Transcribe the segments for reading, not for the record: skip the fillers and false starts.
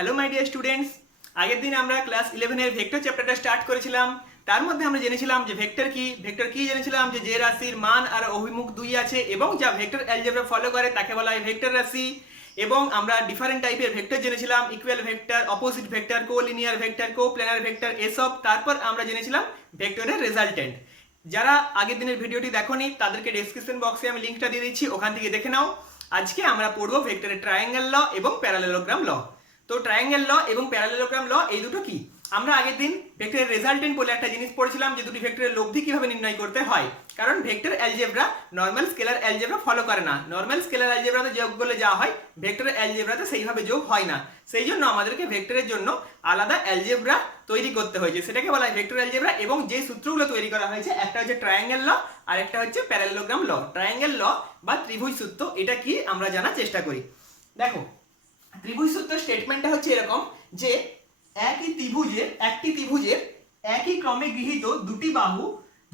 Hello my dear students, আগের দিন আমরা ক্লাস 11 এর ভেক্টর চ্যাপ্টারটা স্টার্ট করেছিলাম। তার মধ্যে আমরা জেনেছিলাম যে ভেক্টর কি জেনেছিলাম যে রাশির মান আর অভিমুখ দুই আছে এবং যা ভেক্টর অ্যালজেব্রা ফলো করে তাকে বলা হয় ভেক্টর রাশি। এবং আমরা ডিফারেন্ট টাইপের ভেক্টর জেনেছিলাম, equal vector, opposite vector, collinear vector, coplanar vector, এসব। তারপর আমরা জেনেছিলাম ভেক্টরের রেজাল্টেন্ট। যারা আগের দিনের ভিডিওটি দেখোনি তাদেরকে ডেসক্রিপশন বক্সে আমি লিঙ্কটা দিয়ে দিচ্ছি, ওখান থেকে দেখে নাও। আজকে আমরা পড়বো ভেক্টরের ট্রায়াঙ্গেল ল এবং প্যারালেলোগ্রাম ল। তো ট্রায়াঙ্গেল ল এবং প্যারালেলোগ্রাম ল এই দুটো কি? আমরা আগের দিন ভেক্টরের রেজাল্টেন্ট বলে একটা জিনিস পড়েছিলাম যে দুটি ভেক্টরের লব্ধি কিভাবে নির্ণয় করতে হয়। কারণ vector algebra normal scalar algebra follow করে না। নর্মাল স্কেলার অ্যালজেব্রাতে যোগ করলে যা হয় ভেক্টরের অ্যালজেব্রাতে সেইভাবে যোগ হয় না। সেই জন্য আমাদেরকে ভেক্টরের জন্য আলাদা অ্যালজেব্রা তৈরি করতে হয়েছে, সেটাকে বলা হয় ভেক্টর অ্যালজেব্রা। এবং যে সূত্রগুলো তৈরি করা হয়েছে একটা হচ্ছে ট্রায়াঙ্গেল ল আর একটা হচ্ছে প্যারালেলোগ্রাম ল। ট্রায়াঙ্গেল ল বা ত্রিভুজ সূত্র এটা কি আমরা জানার চেষ্টা করি। দেখো, ত্রিভুজ সূত্র স্টেটমেন্টটা হচ্ছে এরকম যে একটি ত্রিভুজের একই ক্রমে গৃহীত দুটি বাহু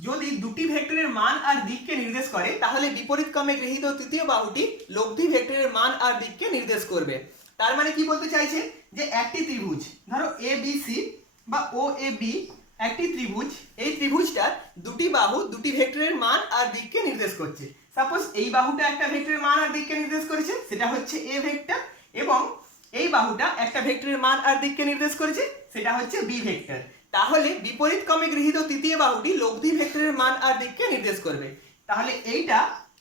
যদি দুটি ভেক্টরের মান আর দিককে নির্দেশ করে তাহলে বিপরীত ক্রমে গৃহীত তৃতীয় বাহুটি লব্ধি ভেক্টরের মান আর দিককে নির্দেশ করবে। তার মানে কি বলতে চাইছে যে একটি ত্রিভুজ, ধরো এ বি সি বা ও এ বি একটি ত্রিভুজ, এই ত্রিভুজটার দুটি বাহু দুটি ভেক্টরের মান আর দিককে নির্দেশ করছে। সাপোজ এই বাহুটা একটা ভেক্টরের মান আর দিককে নির্দেশ করেছে, সেটা হচ্ছে এ ভেক্টর, এবং এই বাহুটা একটা ভেক্টরের মান আর দিককে নির্দেশ করেছে, সেটা হচ্ছে বি ভেক্টর। তাহলে বিপরীত ক্রমে গৃহীত তৃতীয় বাহুটি লব্ধি ভেক্টরের মান আর দিককে নির্দেশ করবে। তাহলে এইটা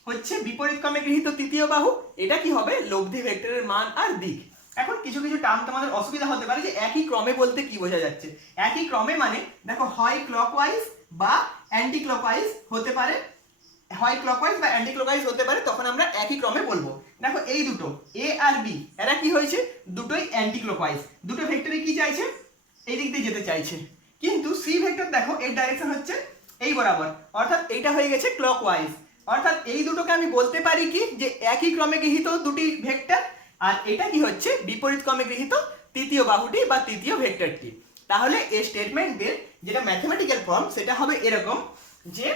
হচ্ছে বিপরীত ক্রমে গৃহীত তৃতীয় বাহু, এটা কি হবে লব্ধি ভেক্টরের মান আর দিক। এখন কিছু কিছু টার্ম তোমাদের অসুবিধা হতে পারে যে একই ক্রমে বলতে কি বোঝা যাচ্ছে। একই ক্রমে মানে দেখো, হয় ক্লকওয়াইজ বা অ্যান্টি ক্লকওয়াইজ হতে পারে, হয় ক্লকওয়াইজ বা অ্যান্টি ক্লকওয়াইজ হতে পারে, তখন আমরা একই ক্রমে বলবো। দেখো এই দুটো এ আর বি এরা কি হয়েছে, দুটোই অ্যান্টি ক্লকওয়াইজ, দুটো ভেক্টরে কি চাইছে এই দিক দিয়ে যেতে চাইছে। কিন্তু সি ভেক্টর দেখো এর ডাইরেকশন হচ্ছে এই বরাবর, অর্থাৎ এইটা হয়ে গেছে ক্লকওয়াইজ। অর্থাৎ এই দুটোকে আমি বলতে পারি কি যে একই ক্রমে গৃহীত দুটি ভেক্টর, আর এটা কি হচ্ছে বিপরীত ক্রমে গৃহীত তৃতীয় বাহুটি বা তৃতীয় ভেক্টরটি। তাহলে এই স্টেটমেন্টের যেটা ম্যাথমেটিক্যাল ফর্ম সেটা হবে এরকম যে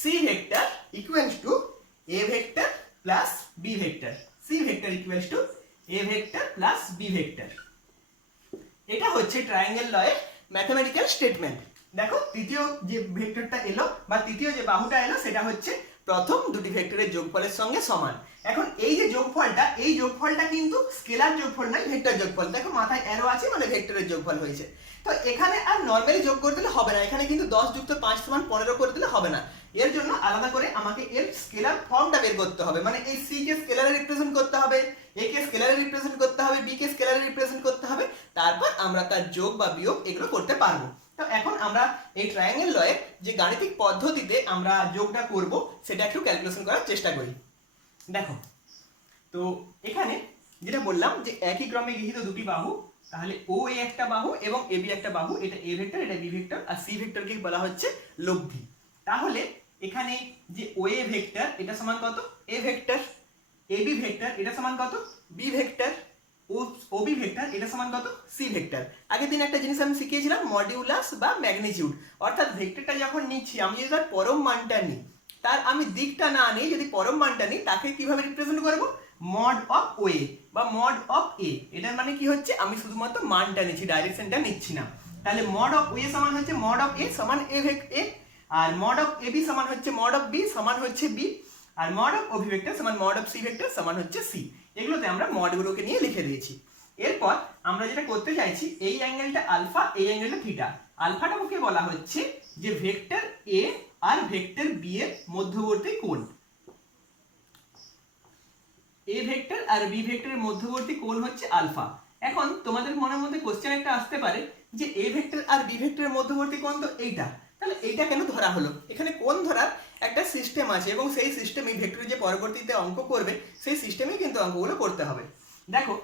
C vector equals to A vector plus B vector. C vector equals to A vector plus B vector. এটা হচ্ছে ট্রায়াঙ্গেল লয়ের ম্যাথমেটিক্যাল স্টেটমেন্ট। দেখো তৃতীয় যে ভেক্টরটা এলো বা তৃতীয় যে বাহুটা এলো সেটা হচ্ছে প্রথম দুটি ভেক্টরের যোগফলের সঙ্গে সমান। এখন এই যে যোগফলটা, এই যোগফলটা কিন্তু স্কেলার যোগফল নয়, ভেক্টর যোগফল। দেখো মাথায় অ্যারো আছে মানে ভেক্টরের যোগফল হয়েছে। তো এখানে আর নর্মালি যোগ করে দিলে হবে না, এখানে কিন্তু 10 যুক্ত 5 সমান 15 করে দিলে হবে না। এর জন্য আলাদা করে আমাকে এর স্কেলার ফর্মটা বের করতে হবে, মানে এই সি কে স্কেলারে রিপ্রেজেন্ট করতে হবে, এ কে স্কেলারে রিপ্রেজেন্ট করতে হবে, বি কে স্কেলারে রিপ্রেজেন্ট করতে হবে, তারপর আমরা তার যোগ বা বিয়োগ এগুলো করতে পারবো। তো এখন আমরা এই ট্রায়াঙ্গেল লয়ের যে গাণিতিক পদ্ধতিতে আমরা যোগটা করব সেটা একটু ক্যালকুলেশন করার চেষ্টা করি। দেখো, তো এখানে যেটা বললাম যে একই ক্রমে গৃহীত দুটি বাহু, তাহলে ও এ একটা বাহু এবং এ বি একটা বাহু, এটা এ ভেক্টর এটা বি ভেক্টর, আর সি ভেক্টরকে বলা হচ্ছে লব্ধি। তাহলে এখানে যে ও এ ভেক্টর এটা সমান কত, A vector, A B vector এটা সমান কত, B vector, O B vector এটা সমান কত, সি ভেক্টর। আগের দিন একটা জিনিস আমি শিখিয়েছিলাম মডিউলাস বা ম্যাগনিটিউড, অর্থাৎ ভেক্টরটা যখন নিচ্ছি আমি যদি তার পরম মানটা নিই, তার আমি দিকটা না নিই, যদি পরম মানটা নিই তাকে কিভাবে রিপ্রেজেন্ট করব, মড অফ ও এ বা মড অফ এ। এটার মানে কি হচ্ছে আমি শুধুমাত্র মানটা নিচ্ছি, ডাইরেকশনটা নিচ্ছি না। তাহলে মড অফ ও এ সমান হচ্ছে মড অফ এ সমান এ এ, আর মড অফ এ বি সমান হচ্ছে মড অফ বি সমান হচ্ছে বি, আর mod of O B vector সমান মড অফ সি ভেক্টর সমান হচ্ছে সি। এগুলোতে আমরা মডগুলোকে নিয়ে লিখে দিয়েছি। এরপর আমরা যেটা করতে চাইছি, এই অ্যাঙ্গেলটা আলফা, এই অ্যাঙ্গেলটা থিটা। আলফাটাকে বলা হচ্ছে যে ভেক্টর এ আর ভেক্টর বি এর মধ্যবর্তী কোণ, এ ভেক্টর আর বি ভেক্টরের মধ্যবর্তী কোণ হচ্ছে আলফা। এখন তোমাদের মনের মধ্যে কোশ্চেন একটা আসতে পারে যে এ ভেক্টর আর বি ভেক্টরের মধ্যবর্তী কোণ তো এইটা, তাহলে এইটা কেন ধরা হলো? এখানে কোণ ধরার একটা সিস্টেম আছে এবং সেই সিস্টেমে ভেক্টরের যে পরবর্তীতে অঙ্ক করবে সেই সিস্টেমেই কিন্তু অঙ্কগুলো করতে হবে। দেখো,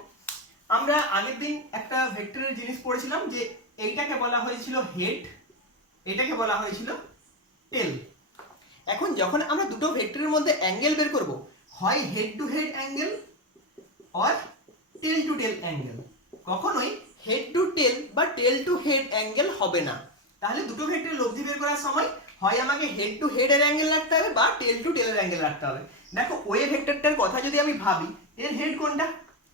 আমরা আগের দিন একটা ভেক্টরের জিনিস পড়েছিলাম যে এইটাকে বলা হয়েছিল হেড, এটাকে বলা হয়েছিল টেল। এখন যখন আমরা দুটো ভেক্টরের মধ্যে অ্যাঙ্গেল বের করব, হয় head to head angle or tail to tail angle, কখনোই হেড টু টেল বা টেল টু হেড অ্যাঙ্গেল হবে না। তাহলে দুটো ভেক্টরের লব্ধি বের করার সময় হয় আমাকে হেড টু হেড এর অ্যাঙ্গেল রাখতে হবে বা টেল টু টেল এর অ্যাঙ্গেল রাখতে হবে। দেখো ওয়ে ভেক্টরটার কথা যদি আমি ভাবি, এর হেড কোনটা,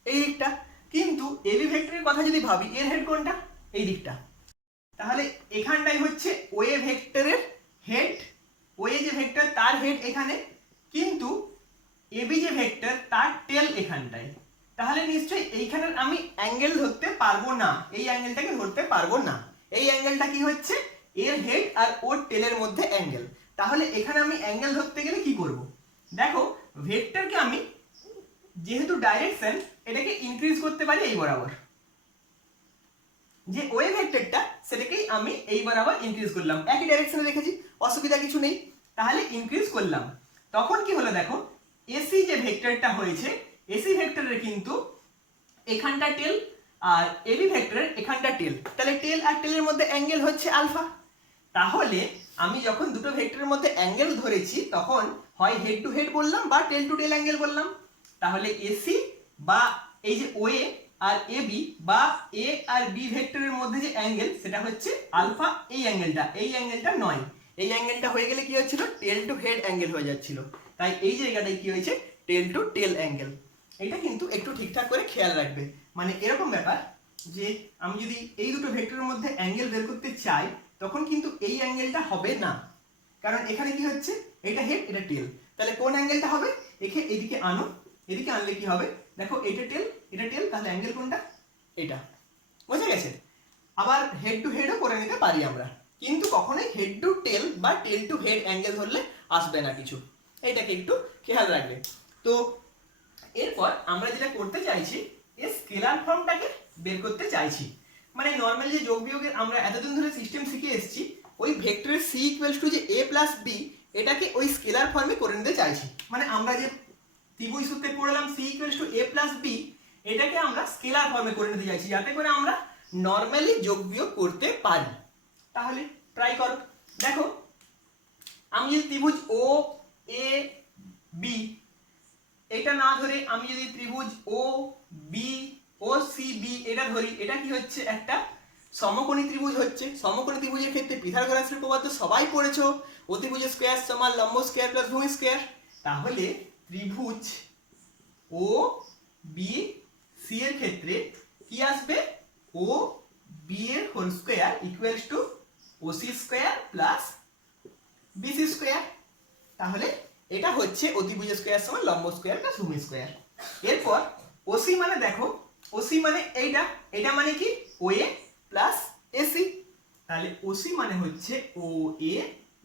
এই দিকটা, কিন্তু এবি ভেক্টরের কথা যদি ভাবি, এর হেড কোনটা? এই দিকটা। তাহলে এখানটাই হচ্ছে ওএ ভেক্টরের হেড, ওএ যে ভেক্টর তার হেড এখানে, কিন্তু এবি যে ভেক্টর তার টেল এখানটায়। তাহলে নিশ্চয়ই এইখানের আমি অ্যাঙ্গেল ধরতে পারবো না, এই অ্যাঙ্গেলটাকে ধরতে পারবো না। এই অ্যাঙ্গেলটা কি হচ্ছে? এর হেড আর ওর টেলের মধ্যে অ্যাঙ্গেল। তাহলে এখানে আমি অ্যাঙ্গেল ধরতে গেলে কি করব? দেখো ভেক্টরকে আমি যেহেতু ডাইরেকশন, এটাকে ইনক্রিজ করতে পারি এই বরাবর, যে ওয়ে ভেক্টরটা সেটাকেই আমি এই বরাবর ইনক্রিজ করলাম, একই ডাইরেকশনে রেখেছি, অসুবিধা কিছু নেই। তাহলে ইনক্রিজ করলাম, তখন কি হলো দেখো, এসি যে ভেক্টরটা হয়েছে, এসি ভেক্টরের কিন্তু এখানটা টেল আর এবি ভেক্টরের এখানটা টেল, তাহলে টেল আর টেলের মধ্যে অ্যাঙ্গেল হচ্ছে আলফা। তাহলে আমি যখন দুটো ভেক্টরের মধ্যে অ্যাঙ্গেল ধরেছি তখন হয় হেড টু হেড বললাম বা টেল টু টেল অ্যাঙ্গেল বললাম। তাহলে এসি বা এই যে ওএ আর এবি বা এ আর বি ভেক্টরের মধ্যে যে অ্যাঙ্গেল সেটা হচ্ছে আলফা, এই অ্যাঙ্গেলটা নয়, এই অ্যাঙ্গেলটা হয়ে গেলে কি হচ্ছিল? টেল টু হেড অ্যাঙ্গেল হয়ে যাচ্ছিল। তাই এই জায়গাটায় কি হয়েছে? টেল টু টেল অ্যাঙ্গেল। এটা কিন্তু একটু ঠিকঠাক করে খেয়াল রাখবে। মানে এরকম ব্যাপার যে আমি যদি এই দুটো ভেক্টরের মধ্যে অ্যাঙ্গেল বের করতে চাই তখন কিন্তু এই অ্যাঙ্গেলটা হবে না, কারণ এখানে কি হচ্ছে? এটা হেড, এটা টেল। তাহলে কোন অ্যাঙ্গেলটা হবে? এদিকে আনো, এদিকে আনলে কি হবে? দেখো এটা টেল, এটা টেল, তাহলে অ্যাঙ্গেল কোনটা? এটা। বুঝে গেছে? আবার হেড টু হেডও করে নিতে পারি আমরা, কিন্তু কখনোই হেড টু টেল বা টেল টু হেড অ্যাঙ্গেল ধরলে আসবে না কিছু, এইটাকে একটু খেয়াল রাখবে। তো এরপর আমরা যেটা করতে চাইছি, এই স্কেলার ফর্মটাকে বের করতে চাইছি। মানে নর্মাল যে যোগ বিয়োগের আমরা এতদিন ধরে সিস্টেম শিখে এসেছি, ওই ভেক্টরের সি ইকুয়ালস টু যে এ প্লাস বি, এটাকে ওই স্কেলার ফর্মে করে নিতে চাইছি। মানে আমরা যে ত্রিভুজ সূত্রে পড়লাম C equals to A plus B, এটাকে আমরা স্কেলার ফর্মে করে নিতে চাইছি, যাতে করে আমরা নর্মালি যোগ বিয়োগ করতে পারি। তাহলে ট্রাই করো। দেখো আমি যদি ত্রিভুজ ও এ বি এটা না ধরে আমি যদি ত্রিভুজ ও বি ও সি বি এটা ধরি, এটা কি হচ্ছে? একটা সমকোণী ত্রিভুজ হচ্ছে। সমকোণী ত্রিভুজের ক্ষেত্রে পিথাগোরাসের উপপাদ্য সবাই পড়েছো, অতিভুজের স্কয়ার সমান লম্ব স্কয়ার প্লাস ভূমি স্কয়ার। তাহলে ত্রিভুজ ও বি সি এর ক্ষেত্রে কি আসবে? ও বি এর whole square equals to O C square plus B C square. তাহলে এটা হচ্ছে অতিভুজ স্কয়ার সমান লম্ব স্কয়ার প্লাস ভূমি স্কয়ার। এরপর ওসি মানে দেখো, ওসি মানে এইটা, এটা মানে কি? OA plus AC. তাহলে ওসি মানে হচ্ছে ও এ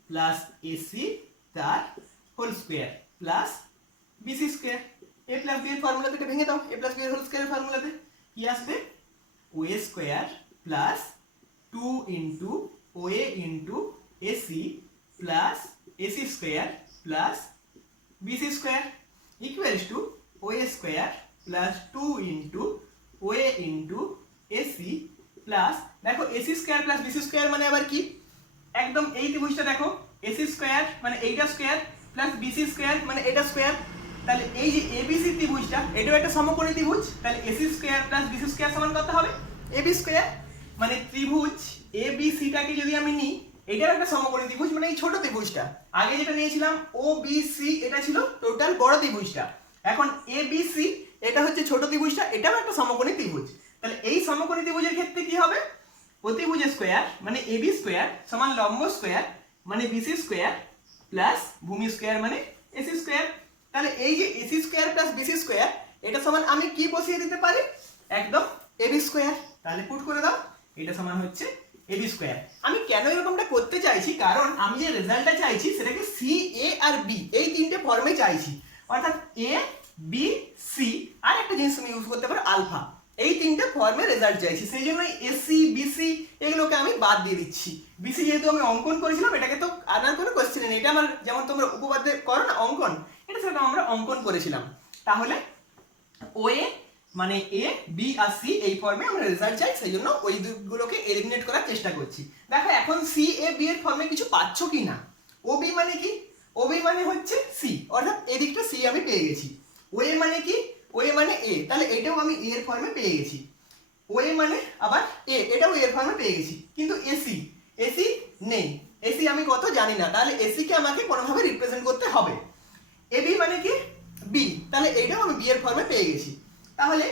প্লাস এসি তার whole square plus BC square. A plus B এর ফর্মুলাতে এটা ভেঙে দাও, এ প্লাস বি এর হোল স্কয়ারের ফর্মুলাতে কি আসবে? OA square plus 2 into OA into AC plus AC square plus BC square equals to OA square plus 2 into OA into AC plus, দেখো AC square plus BC square মানে আবার কি? একদম এই ত্রিভুজটা দেখো, এসি স্কয়ার মানে এইটা স্কয়ার প্লাস বিসি স্কয়ার মানে এটা স্কয়ার। তাহলে এই যে এবিসি ত্রিভুজটা এটাও একটা সমকোণী ত্রিভুজ, তাহলে AC square plus BC square সমান কত হবে? AB square. মানে ত্রিভুজ এবিসিটাকে যদি আমি নিই, এটার একটা সমকোণী ত্রিভুজ, মানে এই ছোট ত্রিভুজটা। আগে যেটা নিয়েছিলাম ও বি সি, এটা ছিল টোটাল বড় ত্রিভুজটা। এখন এ বি সি এটা হচ্ছে ছোট ত্রিভুজটা, এটাও একটা সমকোণী ত্রিভুজ। তাহলে এই সমকোণী ত্রিভুজের ক্ষেত্রে কি হবে? অতিভুজ স্কয়ার মানে এবি স্কয়ার সমান লম্ব স্কয়ার মানে বিসি স্কয়ার প্লাস ভূমি স্কয়ার মানে এসি স্কয়ার। তাহলে এই যে AC square plus BC square, এটা সমান আমি কি বসিয়ে দিতে পারি? একদম এবি স্কয়ার। তাহলে পুট করে দাও, এটা সমান হচ্ছে এবি স্কয়ার। আমি কেন এরকমটা করতে চাইছি? কারণ আমি যে রেজাল্টটা চাইছি সেটাকে সি এ আর বি এই তিনটে ফর্মে চাইছি, অর্থাৎ এ বি সি আর একটা জিনিস তুমি ইউজ করতে পারো আলফা, এই তিনটে ফর্মে রেজাল্ট চাইছি। সেই জন্য এসি বিসি এগুলোকে আমি বাদ দিয়ে দিচ্ছি। বিসি যেহেতু আমি অঙ্কন করেছিলাম, এটাকে তো আনার কোনো কোশ্চেন নেই, এটা আমার যেমন তোমরা উপপাদ্যে করো না অঙ্কন, এটা সেরকম আমরা অঙ্কন করেছিলাম। তাহলে ওএ মানে এ বি আর সি এই ফর্মে আমরা রেজাল্ট চাই, সেই জন্য ওই দুগুলোকে এলিমিনেট করার চেষ্টা করছি। দেখো এখন সি এ বি এর ফর্মে কিছু পাচ্ছ কি না? ও বি মানে কি? ও বি মানে হচ্ছে সি, অর্থাৎ এদিকটা সি আমি পেয়ে গেছি। ও এ মানে কি? ও এ মানে এ, তাহলে এটাও আমি এ এর ফর্মে পেয়ে গেছি। ও এ মানে আবার এ, এটাও এ এর ফর্মে পেয়ে গেছি। কিন্তু এসি, এসি নেই, এসি আমি কত জানি না, তাহলে এসি কে আমাকে কোনোভাবে রিপ্রেজেন্ট করতে হবে। এ বি মানে কি? বি, তাহলে এটাও আমি বি এর ফর্মে পেয়ে গেছি। তাহলে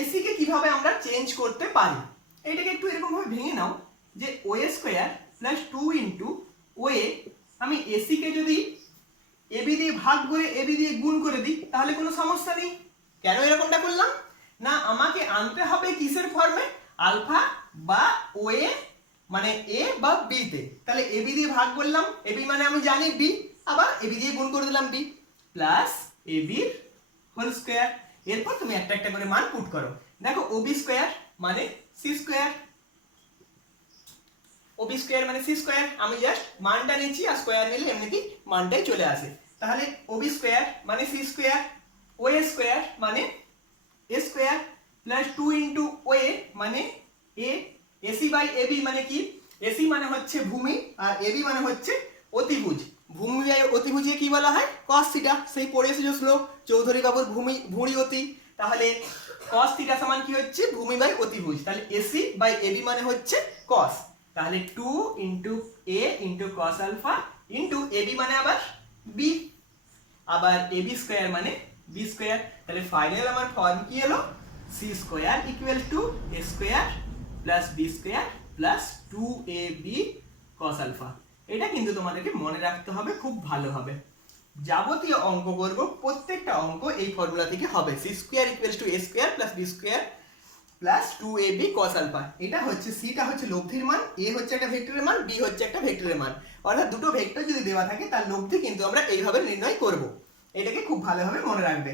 এসি কে কিভাবে আমরা চেঞ্জ করতে পারি, এইটাকে একটু এরকম ভাবে ভেঙে নাও যে OA square plus 2 into OA, আমি এসি কে যদি এবি দিয়ে ভাগ করে এবি দিয়ে গুণ করে দিই তাহলে কোনো সমস্যা নেই। কেন এরকমটা করলাম না, আমাকে আনতে হবে কিসের ফর্মে, আলফা বা ওএ মানে এ বা বি তে। তাহলে এবি দিয়ে ভাগ করলাম, এবি মানে আমি জানি বি, আবার এবি দিয়ে গুণ করে দিলাম B plus AB whole square. এরপর তুমি একটা একটা করে মান পুট করো। দেখো ওবি স্কোয়ার মানে সি স্কোয়ার, ওবি স্কোয়ার মানে সি স্কোয়ার, আমি জাস্ট মানটা নিচ্ছি আর স্কোয়ার নিলে এমনিতেই মানটাই চলে আসে। তাহলে ওবি স্কোয়ার মানে সি স্কোয়ার, ওএ স্কোয়ার মানে এ স্কোয়ার প্লাস 2 ইন্টু ওএ মানে এ, এসি বাই এবি মানে কি, এসি মানে হচ্ছে ভূমি আর এবি মানে হচ্ছে অতিভুজ। ভূমি বাই অতিভুজকে কি বলা হয়, কস থিটা, সেই পড়ে এসেছো শ্লোক চৌধুরী বাবুর ভূমি অতি। তাহলে কস থিটা সমান কি হচ্ছে ভূমি বাই অতিভুজ, তাহলে এসি বাই এবি মানে হচ্ছে কস, তাহলে 2 into A into cos alpha into AB মানে আবার বি, আবার এবি স্কোয়ার মানে বি স্কোয়ার। তাহলে ফাইনাল আমার ফর্ম কি হলো, C square equal to A square plus B square plus 2ab cos alpha. এটা কিন্তু তোমাদেরকে মনে রাখতে হবে খুব ভালোভাবে, যাবতীয় অঙ্ক করব প্রত্যেকটা অঙ্ক এই ফর্মুলা থেকে হবে, C square equal to A square plus B square plus 2ab cos alpha. এটা হচ্ছে সিটা হচ্ছে লব্ধির মান, এ হচ্ছে একটা ভেক্টরের মান, বি হচ্ছে একটা ভেক্টরের মান, অর্থাৎ দুটো ভেক্টর যদি দেওয়া থাকে তার লব্ধি কিন্তু আমরা এইভাবে নির্ণয় করব। এটাকে খুব ভালোভাবে মনে রাখবে।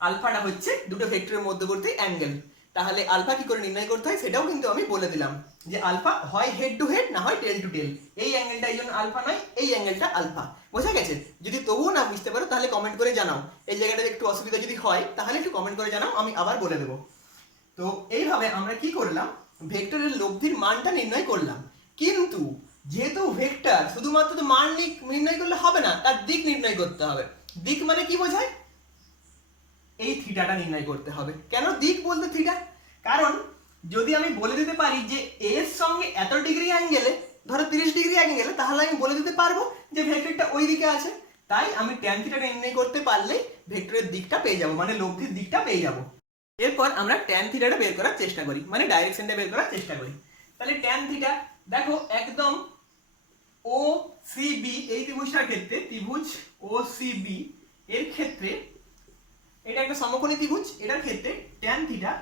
আলফাটা হচ্ছে দুটো ভেক্টরের মধ্যবর্তী অ্যাঙ্গেল, তাহলে আলফা কি করে নির্ণয় করতে হয় সেটাও কিন্তু আমি বলে দিলাম যে আলফা হয় হেড টু হেড না হয় টেল টু টেল, এই অ্যাঙ্গেলটা এই জন্য আলফা নয়, এই অ্যাঙ্গেলটা আলফা। বোঝা গেছে? যদি তবুও না বুঝতে পারো তাহলে কমেন্ট করে জানাও, এই জায়গাটাতে একটু অসুবিধা যদি হয় তাহলে একটু কমেন্ট করে জানাও, আমি আবার বলে দেবো। তো এইভাবে আমরা কি করলাম, ভেক্টরের লব্ধির মানটা নির্ণয় করলাম। কিন্তু যেহেতু ভেক্টর শুধুমাত্র তো মান নির্ণয় করলে হবে না, তার দিক নির্ণয় করতে হবে। দিক মানে কি বোঝায়, এই থিটাটা নির্ণয় করতে হবে। কেন দিক বলতে থিটা, কারণ যদি আমি বলে দিতে পারি যে এর সঙ্গে এত ডিগ্রি অ্যাঙ্গেলে, ধরো 30 ডিগ্রি অ্যাঙ্গেলে, তাহলে আমি বলে দিতে পারবো যে ভেক্টরটা ওই দিকে আছে। তাই আমি ট্যান থিটাটা নির্ণয় করতে পারলেই ভেক্টরের দিকটা পেয়ে যাব, মানে লব্ধির দিকটা পেয়ে যাব। এরপর আমরা ট্যান থিটাটা বের করার চেষ্টা করি, মানে ডাইরেকশনটা বের করার চেষ্টা করি। তাহলে ট্যান থিটা দেখো একদম ও সি বি, এই ত্রিভুজটার ক্ষেত্রে ত্রিভুজ ও সি বি এর ক্ষেত্রে এটা একটা সমকোণী ত্রিভুজ, এটার ক্ষেত্রে ট্যান থিটা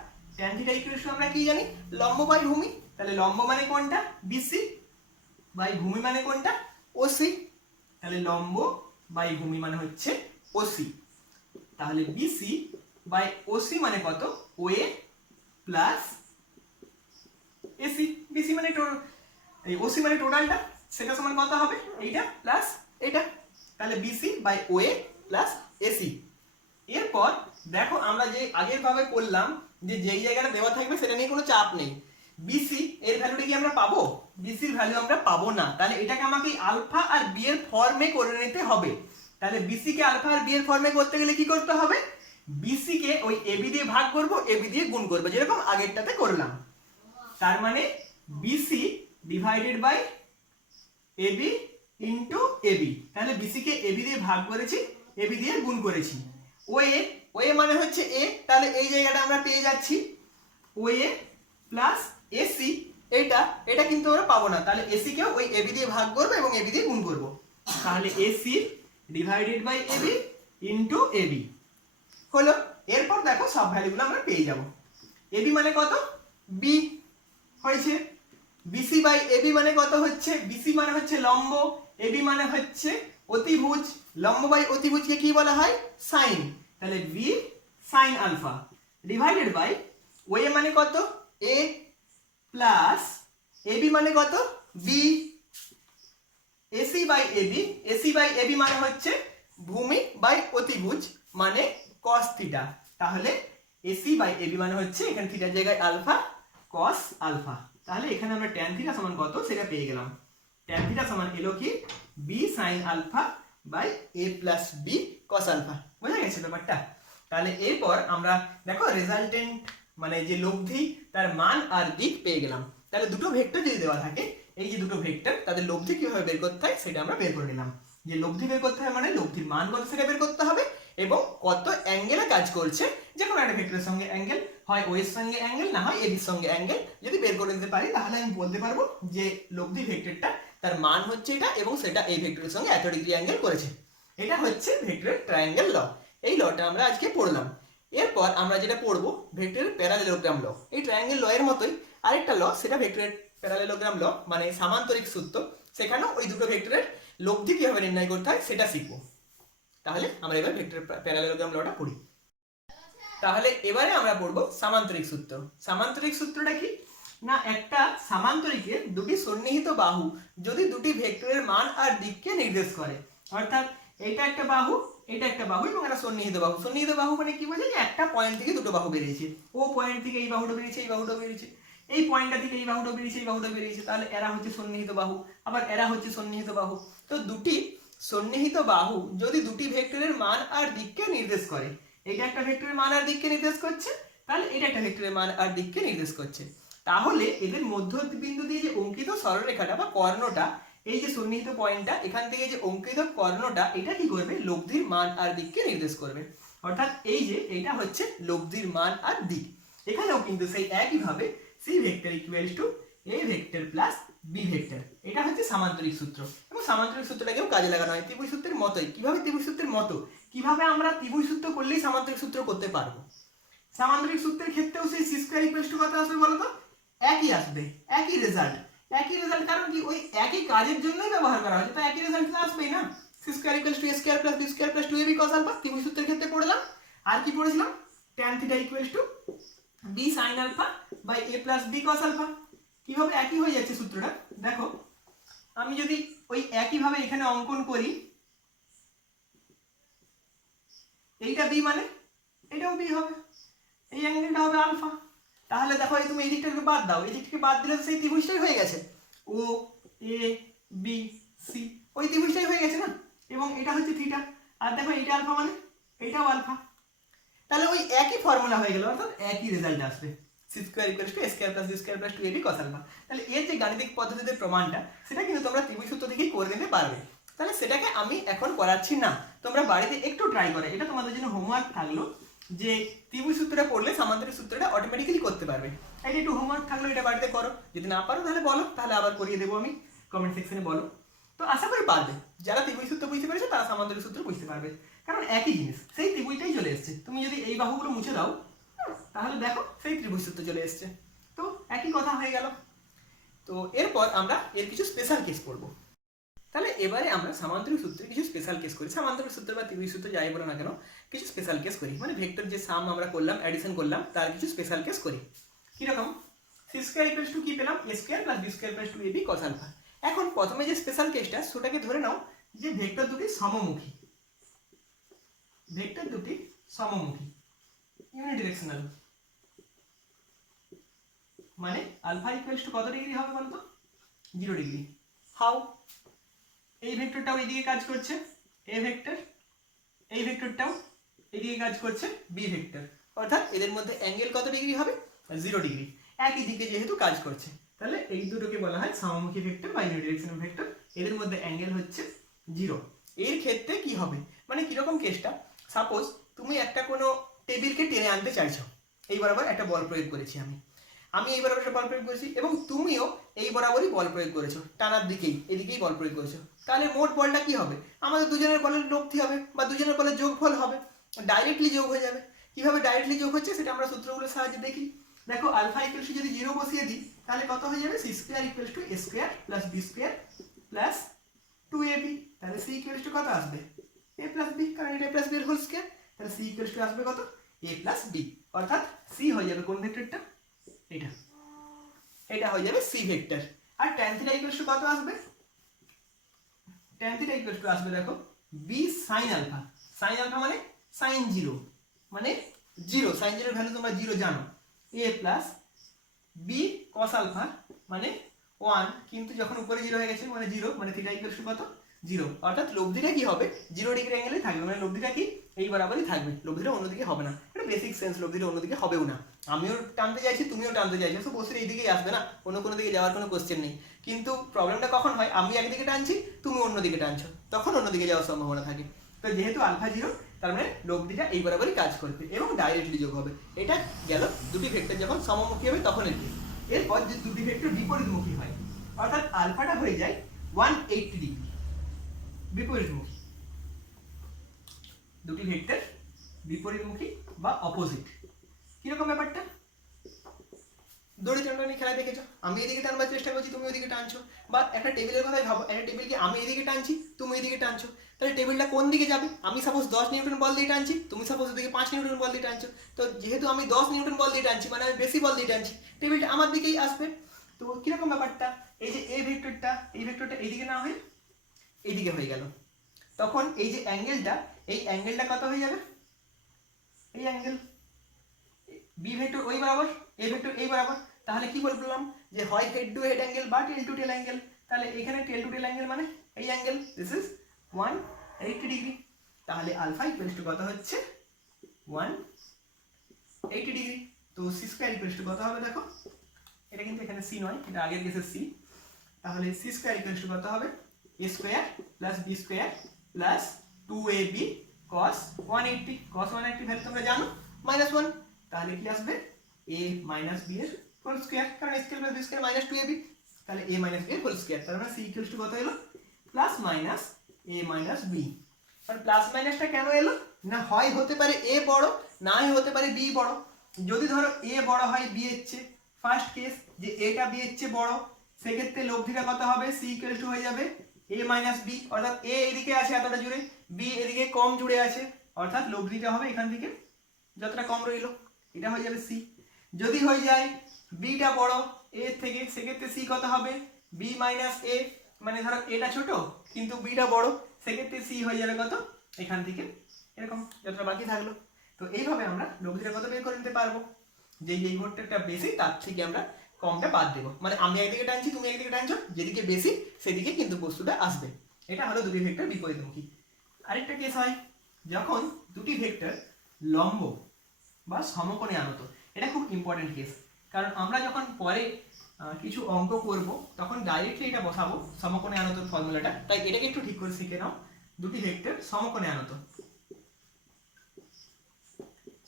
ইকুয়াল টু আমরা কি জানি, লম্ব বাই ভূমি। তাহলে লম্ব মানে কোনটা, বিসি, বাই ভূমি মানে কোনটা, ওসি। তাহলে লম্ব বাই ভূমি মানে হচ্ছে ওসি, তাহলে বিসি বাই ওসি মানে কত, ওএ প্লাস এসি। বিসি মানে এই ওসি মানে টোটালটা, সেটা সমান কত হবে, এইটা প্লাস এটা, তাহলে BC by OA plus AC. এরপর দেখো আমরা যে আগের ভাবে করলাম যে যেই জায়গাটা দেওয়া থাকবে সেটা নিয়ে কোনো চাপ নেই, বিসি এর ভ্যালুটা কি আমরা পাবো, বিসির ভ্যালু আমরা পাবো না, তাহলে এটাকে আমাকে আলফা আর বি এর ফর্মে করে নিতে হবে। তাহলে বিসি কে আলফা আর বি এর ফর্মে করতে গেলে কি করতে হবে, বিসি কে ওই এবি দিয়ে ভাগ করব, এবি দিয়ে গুণ করব, যেরকম আগেরটাতে করলাম। তার মানে BC divided by AB into AB, তাহলে বিসি কে এবি দিয়ে ভাগ করেছি, এবি দিয়ে গুণ করেছি। ওএ মানে হচ্ছে এ, তাহলে এই জায়গাটা আমরা পেয়ে যাচ্ছি ওএ প্লাস এসি। এটা কিন্তু আমরা পাবো না, তাহলে এসি কেও ওই এবি দিয়ে ভাগ করব এবং এবি দিয়ে গুণ করব, তাহলে AC divided by AB into AB হলো। এরপর দেখো সব ভ্যালুগুলো আমরা পেয়ে যাব। এবি মানে কত, বি হয়েছে, বিসি বাই এবি মানে কত হচ্ছে, বিসি মানে হচ্ছে লম্ব, এবি মানে হচ্ছে অতিভুজ, লম্ব বাই অতিভুজকে কি বলা হয়, সাইন, তাহলে B sine alpha divided by OA মানে কত, এ প্লাস এবি মানে কত, বি, এসি বাই এবি মানে হচ্ছে ভূমি বাই অতিভুজ মানে cos থিটা, তাহলে এসি বাই এবি মানে হচ্ছে এখানে থিটার জায়গায় আলফা, cos আলফা। তাহলে এখানে আমরা tan থিটা সমান কত সেটা পেয়ে গেলাম, tan থিটা সমান এলো কি B sine alpha by A plus B cos alpha. বোঝা গেছে ব্যাপারটা? তাহলে এরপর আমরা দেখো রেজাল্টেন্ট মানে যে লব্ধি তার মান আর দিক পেয়ে গেলাম। তাহলে দুটো ভেক্টর যদি দেওয়া থাকে, এই যে দুটো ভেক্টর তাদের লব্ধি কিভাবে বের করতে হয় সেটা আমরা বের করে নিলাম। যে লব্ধি বের করতে হয় মানে লব্ধির মান কত সেটা বের করতে হবে, এবং কত অ্যাঙ্গেলে কাজ করছে, যে কোনো একটা ভেক্টরের সঙ্গে অ্যাঙ্গেল, হয় ও এর সঙ্গে অ্যাঙ্গেল, না হয় এর সঙ্গে অ্যাঙ্গেল যদি বের করে দিতে পারি, তাহলে আমি বলতে পারবো যে লব্ধি ভেক্টরটা তার মান হচ্ছে এটা এবং সেটা এই ভেক্টরের সঙ্গে এত ডিগ্রি অ্যাঙ্গেল করেছে। এটা হচ্ছে ভেক্টরের ট্রায়াঙ্গেল ল। এই লটা আমরা আজকে পড়লাম। এরপর আমরা যেটা পড়বো ভেক্টরের প্যারালেলোগ্রাম ল। এই ট্রায়াঙ্গেল ল এর মতোই আরেকটা ল, সেটা ভেক্টরের প্যারালেলোগ্রাম ল, মানে সামান্তরিক সূত্র। সেখানেও ওই দুটো ভেক্টরের লব্ধি কিভাবে নির্ণয় করতে হয় সেটা শিখবো। তাহলে আমরা এবার ভেক্টরের প্যারালেলোগ্রাম লটা পড়ি। তাহলে এবারে আমরা পড়বো সামান্তরিক সূত্র। সামান্তরিক সূত্রটা কি না, একটা সামান্তরিকের দুটি সন্নিহিত বাহু যদি দুটি ভেক্টরের মান আর দিককে নির্দেশ করে, অর্থাৎ এটা একটা বাহু, এটা একটা বাহু এবং একটা সন্নিহিত বাহু। সন্নিহিত বাহু মানে কি বোঝায়, যে একটা পয়েন্ট থেকে দুটো বাহু বেরিয়েছে, ও পয়েন্ট থেকে এই বাহুটা বেরিয়েছে, এই বাহুটা বেরিয়েছে, এই পয়েন্টটা থেকে এই বাহুটা বেরিয়েছে, এই বাহুটা বেরিয়েছে, তাহলে এরা হচ্ছে সন্নিহিত বাহু, আবার এরা হচ্ছে সন্নিহিত বাহু। তো দুটি সন্নিহিত বাহু যদি দুটি ভেক্টরের মান আর দিককে নির্দেশ করে, এটা একটা ভেক্টরের মান আর দিককে নির্দেশ করছে, তাহলে এটা একটা ভেক্টরের মান আর দিককে নির্দেশ করছে, তাহলে এদের মধ্যবিন্দু দিয়ে যে অঙ্কিত সরলরেখাটা বা কর্ণটা, এই যে সন্নিহিত পয়েন্টটা, এখান থেকে যে অঙ্কিত কর্ণটা, এটা কি করবে, লব্ধির মান আর দিককে নির্দেশ করবে। অর্থাৎ এই যে এটা হচ্ছে লব্ধির মান আর দিক। এখানেও কিন্তু সেই একইভাবে C vector equals to A vector plus B vector, এটা হচ্ছে সামান্তরিক সূত্র। এবং সামান্তরিক সূত্রটাকেও কাজে লাগানো হয় ত্রিভুজ সূত্রের মতোই। কিভাবে ত্রিভুজ সূত্রের মতো, কিভাবে আমরা ত্রিভুজ সূত্র করলেই সামান্তরিক সূত্র করতে পারবো। সামান্তরিক সূত্রের ক্ষেত্রেও সেই সি স্কয়ার ইকুয়ালস টু কত আসবে বলো তো, একই আসবে, একই রেজাল্ট। একই রেজাল্ট কারণ কি, ওই একই কাজের জন্যই ব্যবহার করা হয়েছে, তো একই রেজাল্ট আসবেই না। C square equals to A square plus B square plus 2ab cos alpha ত্রিভুজ সূত্রের ক্ষেত্রে পড়লাম। আর কি পড়েছিলাম, tan theta equals to B sin alpha by a plus B cos alpha. কিভাবে একই হয়ে যাচ্ছে সূত্রটা দেখো, আমি যদি ওই একই ভাবে এখানে অঙ্কন করি, এইটা বি মানে এটাও বি হবে, এই অ্যাঙ্গেলটা হবে আলফা। তাহলে দেখো এই তুমি এই দিকটাকে বাদ দাও, এই দিকটাকে বাদ দিলে সেই ত্রিভুজটাই হয়ে গেছে, ও এ বি সি, ওই ত্রিভুজটাই হয়ে গেছে না। এবং এটা হচ্ছে থিটা, আর দেখো এটা আলফা মানে এটাও আলফা। তাহলে ওই একই ফর্মুলা হয়ে গেল, অর্থাৎ একই রেজাল্ট আসবে, C square equals to A square plus B square plus 2ab cos alpha. তাহলে এর যে গাণিতিক পদ্ধতিতে প্রমাণটা, সেটা কিন্তু তোমরা ত্রিভুজ সূত্র থেকেই করে নিতে পারবে। তাহলে সেটাকে আমি এখন করাচ্ছি না, তোমরা বাড়িতে একটু ট্রাই করে, এটা তোমাদের জন্য হোমওয়ার্ক থাকলো, যে ত্রিভুজ সূত্রটা পড়লে সামান্তরিক সূত্রটা অটোমেটিক্যালি করতে পারবে। এটা একটু হোমওয়ার্ক থাকলো, এটা বাড়িতে করো, যদি না পারো তাহলে বলো, তাহলে আবার করিয়ে দেবো আমি, কমেন্ট সেকশনে বলো। তো আশা করি পারবে, যারা ত্রিভুজ সূত্র বুঝতে পেরেছে তারা সামান্তরিক সূত্র বুঝতে পারবে, কারণ একই জিনিস, সেই ত্রিভুজটাই চলে এসছে। তুমি যদি এই বাহুগুলো মুছে দাও, তাহলে দেখো সেই ত্রিভুজ সূত্র চলে এসছে, তো একই কথা হয়ে গেল। তো এরপর আমরা এর কিছু স্পেশাল কেস পড়বো। তাহলে এবারে আমরা সামান্তরিক সূত্রে কিছু স্পেশাল কেস করি। সামান্তরিক সূত্র বা ত্রিভুজ সূত্র যাই বলো না কেন, কিছু স্পেশাল কেস করি, মানে ভেক্টর যে সাম আমরা করলাম, অ্যাডিশন করলাম, তার কিছু স্পেশাল কেস করি। কিরকম, সি স্কয়ার ইকুয়ালস টু কি পেলাম, A square plus B square plus 2ab cos alpha. এখন প্রথমে যে স্পেশাল কেসটা, সেটাকে ধরে নাও যে ভেক্টর দুটি সমমুখী, ভেক্টর দুটি সমমুখী, ইউনিডিরেকশনাল, মানে আলফা ইকুয়ালস টু কত ডিগ্রি হবে বলতো, 0 ডিগ্রি। হাউ, এই ভেক্টরটাও এইদিকে কাজ করছে এ ভেক্টর, এই ভেক্টরটাও এইদিকে কাজ করছে বি ভেক্টর, অর্থাৎ এদের মধ্যে অ্যাঙ্গেল কত ডিগ্রি হবে, 0 ডিগ্রি। একই দিকে যেহেতু কাজ করছে, তাহলে এই দুটোকে বলা হয় সমমুখী ভেক্টর বা ইউনিডিরেকশনাল ভেক্টর, এদের মধ্যে অ্যাঙ্গেল হচ্ছে 0। এর ক্ষেত্রে কি হবে, মানে কিরকম কেসটা, সাপোজ তুমি একটা কোনো টেবিলকে টেনে আনতে চাইছো, এই বরাবর একটা বল প্রয়োগ করেছি আমি এই বরাবর একটা বল প্রয়োগ করেছি, এবং তুমিও এই বরাবরই বল প্রয়োগ করেছো, টানার দিকেই, এদিকেই বল প্রয়োগ করেছো। তাহলে মোট বলটা কি হবে, আমাদের দুজনের বলের লব্ধি হবে বা দুজনের বলের যোগফল হবে, ডাইরেক্টলি যোগ হয়ে যাবে। কিভাবে ডাইরেক্টলি যোগ হচ্ছে সেটা আমরা সূত্রগুলোর সাহায্যে দেখি। দেখো আলফা ইকুয়ালস টু যদি 0 বসিয়ে দিই, তাহলে কত হয়ে যাবে, C square equals to A square plus B square plus 2ab। তাহলে সি ইকুয়ালস টু কত আসবে, a প্লাস বি, কারণ এটা প্লাস বি এর হোল স্কয়ার। তাহলে সি ইকুয়ালস টু আসবে কত, a প্লাস বি, অর্থাৎ সি হয়ে যাবে কোন ভেক্টরটা, এটা, এটা হয়ে যাবে সি ভেক্টর। আর tan থিটা ইকুয়ালস টু কত আসবে, tan থিটা ইকুয়ালস টু আসবে দেখো B sin alpha. sin alpha মানে sin 0, মানে 0, sin 0 এর ভ্যালু তোমরা 0 জানো, a plus B cos alpha মানে 1, কিন্তু যখন উপরে 0 হয়ে গেছে মানে 0, মানে থিটা ইকুয়ালস টু কত, 0, অর্থাৎ লব্ধিটা কি হবে, 0 ডিগ্রি অ্যাঙ্গেলে থাকবে, মানে লব্ধিটা কি এই বরাবরই থাকবে, লব্ধিটা অন্যদিকে হবে না। এটা বেসিক সেন্স, লব্ধিটা অন্যদিকে হবেও না। আমিও টানতে চাইছি, তুমিও টানতে চাইছো, তো বসে এইদিকেই আসবে না, অন্য কোনো দিকে যাওয়ার কোনো কোশ্চেন নেই। কিন্তু প্রবলেমটা কখন হয়, আমি একদিকে টানছি, তুমি অন্যদিকে টানছো, তখন অন্যদিকে যাওয়ার সম্ভাবনা থাকে। তো যেহেতু আলফা 0, তার মানে লব্ধিটা এই বরাবরই কাজ করবে এবং ডাইরেক্টলি যোগ হবে। এটা গেল দুটি ভেক্টর যখন সমমুখী হবে তখন এর কেস। এরপর যে দুটি ভেক্টর বিপরীতমুখী হয় অর্থাৎ আলফাটা হয়ে যায় 180 ডিগ্রি বিপরীতমুখী, দুটি ভেক্টর বিপরীতমুখী বা অপোজিট। কিরকম ব্যাপারটা? দড়ি টানাটানি খেলা দেখেছো, আমি এদিকে টানবার চেষ্টা করছি, তুমি ওইদিকে টানছো, বা একটা টেবিলের কথাই ভাবো, একটা টেবিলকে আমি এদিকে টানছি, তুমি এদিকে টানছো, তাহলে টেবিলটা কোন দিকে যাবে? আমি সাপোজ 10 নিউটন বল দিয়ে টানছি, তুমি সাপোজ ওদিকে 5 নিউটন বল দিয়ে টানছো, তো যেহেতু আমি 10 নিউটন বল দিয়ে টানছি মানে আমি বেশি বল দিয়ে টানছি, টেবিলটা আমার দিকেই আসবে। তো কিরকম ব্যাপারটা? এই যে এই ভেক্টরটা এইদিকে না হয়ে এইদিকে হয়ে গেল, তখন এই যে অ্যাঙ্গেলটা, এই অ্যাঙ্গেলটা কত হয়ে যাবে? এই অ্যাঙ্গেল বি ভেক্টর ওই বরাবর, এ ভেক্টর এই বরাবর, তাহলে কি বললাম যে হয় হেড টু হেড অ্যাঙ্গেল বা টেল টু টেল অ্যাঙ্গেল। তাহলে এখানে টেল টু টেল অ্যাঙ্গেল মানে এই অ্যাঙ্গেল, দিস ইজ 180 ডিগ্রি। তাহলে আলফা ইকুয়ালস টু কত হচ্ছে? 180 ডিগ্রি। তো সি স্কয়ার ইকুয়ালস টু কত হবে দেখো, এটা কিন্তু এখানে সি নয়, এটা আগের কেসের সি। তাহলে সি স্কয়ার ইকুয়ালস টু কত হবে? A square plus B square plus 2ab cos 180। cos 180 value তোমরা জানো -1, তাহলে কি আসবে? a মাইনাস b এর হোল স্কয়ার, কারণ a square plus b square minus 2ab, তাহলে a মাইনাস b এর হোল স্কয়ার। তার মানে c ইকুয়ালস টু কত এলো? Plus minus a minus b। আর প্লাস মাইনাসটা কেন এলো? না হয় হতে পারে a বড়, নাই হতে পারে b বড়। যদি ধরো a বড় হয় b এর চেয়ে, ফার্স্ট কেস যে এটা b এর চেয়ে বড়, সেক্ষেত্রে লব্ধিটা কত হবে? c ইকুয়ালস টু হয়ে যাবে a মাইনাস b, অর্থাৎ a এদিকে আছে এতটা জুড়ে, b এদিকে কম জুড়ে আছে, অর্থাৎ লব্ধিটা হবে এখান থেকে যতটা কম রইলো, এটা হয়ে যাবে c। যদি হয়ে যায় b টা বড় a এর থেকে, সেক্ষেত্রে c কত হবে? b মাইনাস a, মানে ধরো এটা ছোট কিন্তু b টা বড়, সেক্ষেত্রে c হয়ে যাবে কত? এখান থেকে এরকম যতটা বাকি থাকলো। তো এইভাবে আমরা লব্ধিটা কত বের করে নিতে পারবো, যে যেই ভোল্টেজটা বেশি তার থেকে আমরা কমটা বাদ দেবো, মানে আমি একদিকে টানছি তুমি একদিকে টানছো, যেদিকে বেশি সেদিকে কিন্তু বস্তুটা আসবে। এটা হলো দুটি ভেক্টর বিপরীতমুখী। আরেকটা কেস হয় যখন দুটি ভেক্টর লম্ব বা সমকোণে আনত। এটা খুব ইম্পর্টেন্ট কেস, কারণ আমরা যখন পরে কিছু অঙ্ক করব তখন ডাইরেক্টলি এটা বসাবো সমকোণে আনত ফর্মুলাটা, তাই এটাকে একটু ঠিক করে শিখে নাও। দুটি ভেক্টর সমকোণে আনত,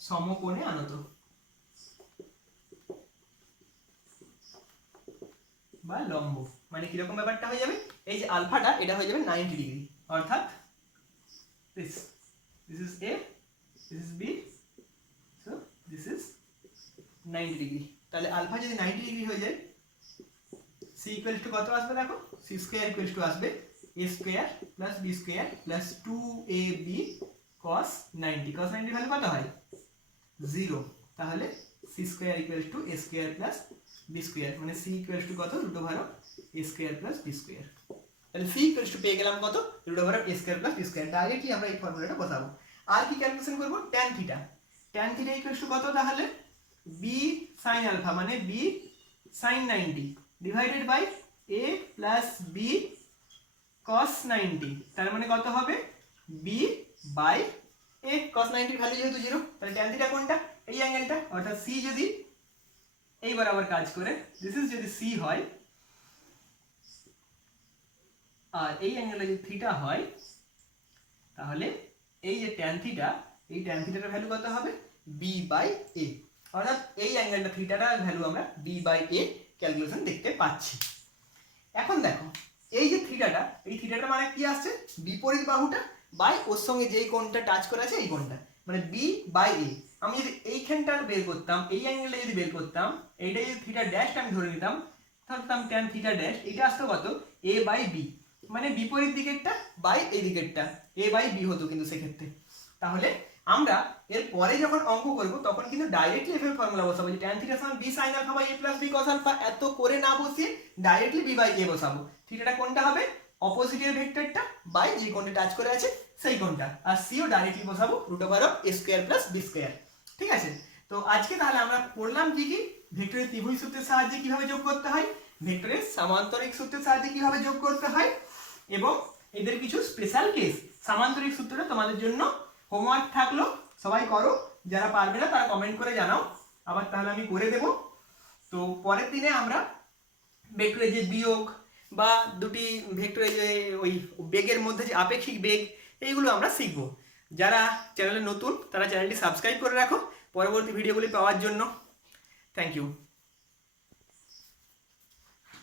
সমকোণে আনত বা লম্ব, মানে কিরকম ব্যাপারটা হয়ে যাবে? এই যে আলফাটা এটা হয়ে যাবে 90 ডিগ্রি, অর্থাৎ this is a, this is b, so this is 90 degree. তাহলে আলফা যদি 90 ডিগ্রি হয়ে যায়, c ইকুয়াল টু কত আসবে দেখো? c স্কয়ার ইকুয়াল টু আসবে a square plus b square plus 2ab cos 90। cos 90 value কত হয়? 0। তাহলে c square equal to a square plus b square, মানে c ইকুয়াল টু কত? √a square plus b square. তাহলে c equal to পেয়ে গেলাম কত? √a square plus b square. Directly আমরা এই ফর্মুলাটা বসাবো। আর কি ক্যালকুলেশন করব? tan theta. tan theta equal to কত তাহলে? b sin আলফা, মানে b sin 90 divided by a plus b cos 90, তার মানে কত হবে? b by a। cos 90 এর ভ্যালু যেহেতু 0, তাহলে tan থিটা কোনটা? এই অ্যাঙ্গেলটা, অর্থাৎ c যদি এই বরাবর কাজ করে, দিস ইজ যদি c হয় আর এই অ্যাঙ্গেলটা যদি থিটা হয়, তাহলে এই যে tan থিটা, এই tan থিটার ভ্যালু কত হবে? b বাই a, অর্থাৎ এই অ্যাঙ্গেলটা থিটাটার ভ্যালু আমরা b বাই a ক্যালকুলেশন দেখতে পাচ্ছি। এখন দেখো এই যে থিটাটা, এই থিটাটা মানে কি আসছে? বিপরীত বাহুটা বাই ওর সঙ্গে যেই কোণটা টাচ করে আছে এই কোণটা, মানে b বাই a। আমি যদি এইখানটা বের করতাম, এই অ্যাঙ্গেলটা যদি বের করতাম, এইটা যদি থিটা ড্যাশটা আমি ধরে নিতাম, তাহলে tan থিটা ড্যাশ, এটা আসতো কত? a বাই b, মানে বিপরীত দিকেরটা বাই এই দিকেরটা a বাই b হতো কিন্তু সেক্ষেত্রে। তাহলে আমরা এর পরে যখন অঙ্ক করব তখন কিন্তু ডাইরেক্টলি এভাবে ফর্মুলা বসাবো যে tan থিটা সমান b sin alpha by a plus b cos alpha, এত করে না বসিয়ে ডাইরেক্টলি b বাই a বসাবো। থিটাটা কোনটা হবে? অপোজিটের ভেক্টরটা বাই যে কোণটা টাচ করে আছে সেই কোণটা, আর c ও ডাইরেক্টলি বসাবো √a square plus b square. ঠিক আছে? তো আজকে তাহলে আমরা পড়লাম কি কি? ভেক্টরের ত্রিভুজ সূত্রের সাহায্যে কিভাবে যোগ করতে হয়, ভেক্টরের সামান্তরিক সূত্রের সাহায্যে কিভাবে যোগ করতে হয়, এবং এদের কিছু স্পেশাল কেস। সামান্তরিক সূত্রটা তোমাদের জন্য হোমওয়ার্ক থাকলো, সবাই করো, যারা পারবে না তারা কমেন্ট করে জানাও, আবার তাহলে আমি করে দেব। তো পরের দিনে আমরা ভেক্টরের যে বিয়োগ বা দুটি ভেক্টরের যে ওই বেগের মধ্যে যে আপেক্ষিক বেগ, এইগুলো আমরা শিখবো। যারা চ্যানেলে নতুন তারা চ্যানেলটি সাবস্ক্রাইব করে রাখো পরবর্তী ভিডিওগুলি পাওয়ার জন্য। Thank you.